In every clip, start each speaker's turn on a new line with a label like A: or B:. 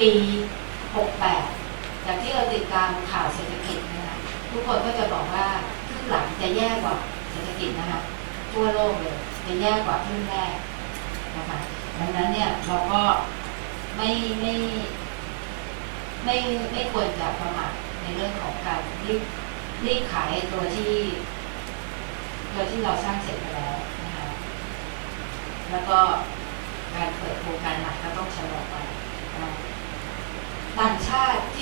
A: ปี 68จากที่เราติดตามข่าวเศรษฐกิจนะคะทุกคนก็จะบอกว่าครึ่งหลังจะแย่กว่าเศรษฐกิจนะคะทั่วโลกเลยจะแย่กว่าครึ่งแรกนะคะดังนั้นเนี่ยเราก็ไม่ไม่ไม่ไม่ควรจะประมาทในเรื่องของการรีบรีบขายตัวที่ตัวที่เราสร้างเสร็จไปแล้วนะคะแล้วก็การเปิดโครงการหลักก็ต้องชะลอไปนะ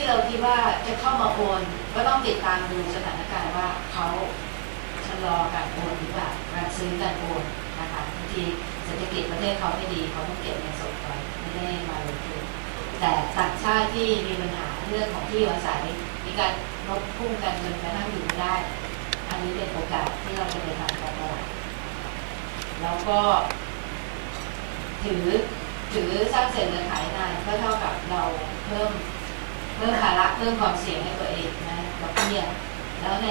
A: เราคิดว่าจะเข้ามาโอนก็ต้องติดตามดูสถานการณ์ว่าเขาชะลอการโอนหรือเปล่าการซื้อการโอนนะคะบางทีเศรษฐกิจประเทศเขาไม่ดีเขาต้องเก็บเงินสดไว้ไม่ได้มาลงทุนแต่ต่างชาติที่มีปัญหาเรื่องของที่อยู่อาศัยมีการลดพุ่งกันจนกระทั่งอยู่ไม่ได้ อันนี้เป็นโอกาสที่เราจะไปทำการตลาดแล้วก็ถือถือสร้างเสร็จหรือขายนานก็เท่ากับเราเพิ่ม เพิ่มภาระเพิ่มความเสี่ยงให้ตัวเองนะดอกเบี้ยแล้วใน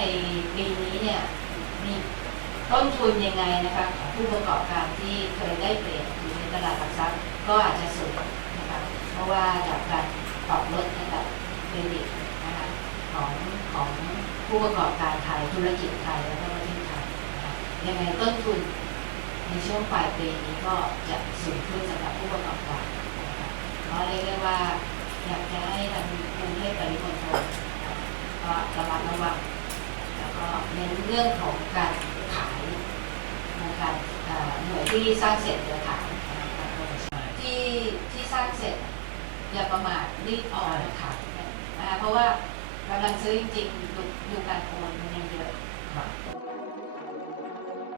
A: ปีนี้เนี่ยมีต้นทุนยังไงนะคะของผู้ประกอบการที่เคยได้เปรียบอยู่ในตลาดหลักทรัพย์ก็อาจจะสูงนะคะเพราะว่าจากการปรับลดระดับเครดิตนะคะของของผู้ประกอบการไทยธุรกิจไทยแล้วก็ประเทศไทยยังไงต้นทุนในช่วงปลายปีนี้ก็จะสูงขึ้นสำหรับผู้ประกอบการนะคะเพราะเรียกได้ว่าอยากจะให้ทางกรุงเทพปริมณฑลนะคะก็ระมัดระวัง แล้วก็เน้นเรื่องของการขายนะคะเอ่อหน่วยที่สร้างเสร็จเดี๋ยวขายนะคะที่ที่สร้างเสร็จอย่าประมาทรีบออกมาขายนะคะเพราะว่ากำลังซื้อจริงๆดูดูการโอนมันยังเยอะ
B: ครับ